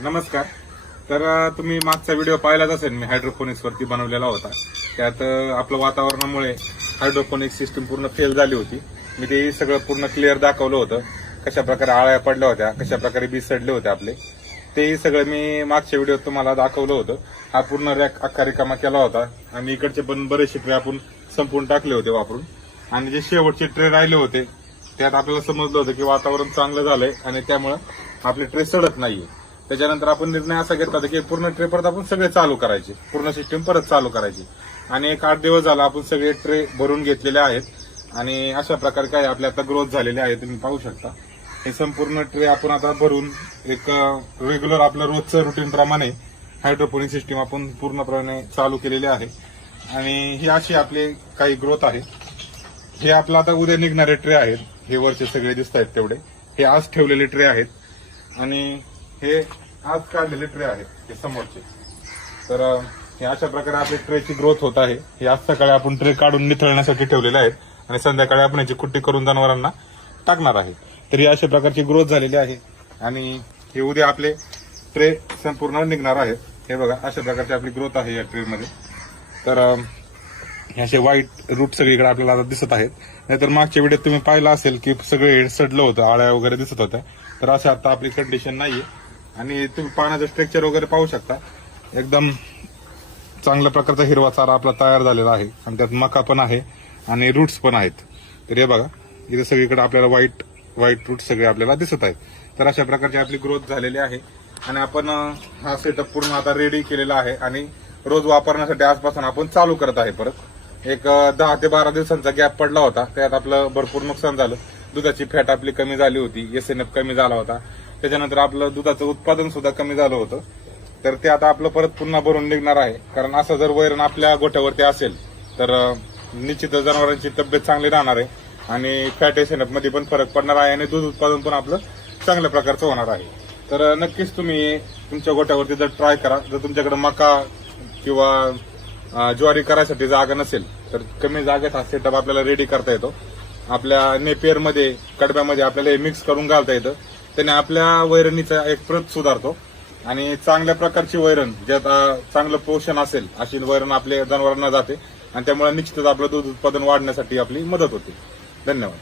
नमस्कार. तर तुम्ही मागचा व्हिडिओ पाहिलाच असेल, मी हायड्रोपोनिक्स वरती बनवलेला होता. त्यात आपलं वातावरणामुळे हायड्रोपोनिक्स सिस्टीम पूर्ण फेल झाली होती. मी ते सगळं पूर्ण क्लिअर दाखवलं होतं. कशा प्रकारे आळ्या पडल्या होत्या, कशा प्रकारे बी सडले होते आपले, ते सगळं मी मागच्या व्हिडिओत तुम्हाला दाखवलं होतं. हा पूर्ण रॅक अख्खा रिकामा केला होता आणि इकडचे पण बरेचसे ट्रे आपण संपून टाकले होते वापरून. आणि जे शेवटचे ट्रे राहिले होते त्यात आपल्याला समजलं होतं की वातावरण चांगलं झालंय आणि त्यामुळे आपले ट्रे सडत नाहीये. त्याच्यानंतर आपण निर्णय असा घेतला होता की पूर्ण ट्रे परत आपण सगळे चालू करायचे, पूर्ण सिस्टीम परत चालू करायची. आणि एक 8 दिवस झाला आपण सगळे ट्रे भरून घेतलेले आहेत आणि अशा प्रकारे काय आपल्या आता ग्रोथ झालेले आहे. तुम्ही पाहू शकता हे संपूर्ण ट्रे आपण आता भरून एक रेग्युलर आपलं रोजचं रुटीन प्रमाणे हायड्रोपोनिक सिस्टीम आपण पूर्णपणे चालू केलेली आहे. आणि ही अशी आपली काही ग्रोथ आहे. हे आपलं आता उद्या निघणारे ट्रे आहेत. हे वरचे सगळे दिसत आहेत तेवढे, हे आज ठेवलेले ट्रे आहेत आणि हे आज काढलेले ट्रे आहेत हे समोरचे. तर हे अशा प्रकारे आपली ट्रेची ग्रोथ होत आहे. हे आज सकाळी आपण ट्रे काढून निथळण्यासाठी ठेवलेले आहेत आणि संध्याकाळी आपण याची कुट्टी करून जनावरांना टाकणार आहे. तर ही अशा प्रकारची ग्रोथ झालेली आहे आणि हे उद्या आपले ट्रे संपूर्ण निघणार आहेत. हे बघा अशा प्रकारची आपली ग्रोथ आहे या ट्रेमध्ये. तर हे असे व्हाईट रूट सगळीकडे आपल्याला आता दिसत आहेत. नाहीतर मागच्या व्हिडिओत तुम्ही पाहिलं असेल की सगळे सडलं होतं, आळ्या वगैरे दिसत होत्या. तर अशा आता आपली कंडिशन नाहीये आणि तुम्ही पाण्याचं स्ट्रक्चर वगैरे पाहू शकता. एकदम चांगल्या प्रकारचा हिरवा चारा आपला तयार झालेला आहे आणि त्यात मका पण आहे आणि रूट्स पण आहेत. तर हे बघा इथे सगळीकडे आपल्याला व्हाईट रूट सगळे आपल्याला दिसत आहेत. तर अशा प्रकारची आपली ग्रोथ झालेली आहे आणि आपण हा सेटअप पूर्ण आता रेडी केलेला आहे आणि रोज वापरण्यासाठी आजपासून आपण चालू करत आहे. परत एक 10 ते 12 दिवसांचा गॅप पडला होता, त्यात आपलं भरपूर नुकसान झालं. दुधाची फॅट आपली कमी झाली होती, SNF कमी झाला होता. त्याच्यानंतर आपलं दुधाचं उत्पादन सुद्धा कमी झालं होतं. तर ते आता आपलं परत पुन्हा भरून निघणार आहे. कारण असं जर वैरण आपल्या गोठ्यावरती असेल तर निश्चितच जनावरांची तब्येत चांगली राहणार आहे आणि फॅट SNF मध्ये पण फरक पडणार आहे आणि दूध उत्पादन पण आपलं चांगल्या प्रकारचं होणार आहे. तर नक्कीच तुम्ही तुमच्या गोठ्यावरती जर ट्राय करा. जर तुमच्याकडे मका किंवा ज्वारी करायसाठी जागा नसेल तर कमी जागेत हा सेटअप आपल्याला रेडी करता येतो. आपल्या नेपियरमध्ये, कडब्यामध्ये आपल्याला हे मिक्स करून घालता येतं. त्याने आपल्या वैरणीचा एक प्रत सुधारतो आणि चांगल्या प्रकारची वैरण, ज्यात चांगलं पोषण असेल अशी वैरण आपल्या जनावरांना जाते आणि त्यामुळे निश्चितच आपलं दूध उत्पादन वाढण्यासाठी आपली मदत होते. धन्यवाद.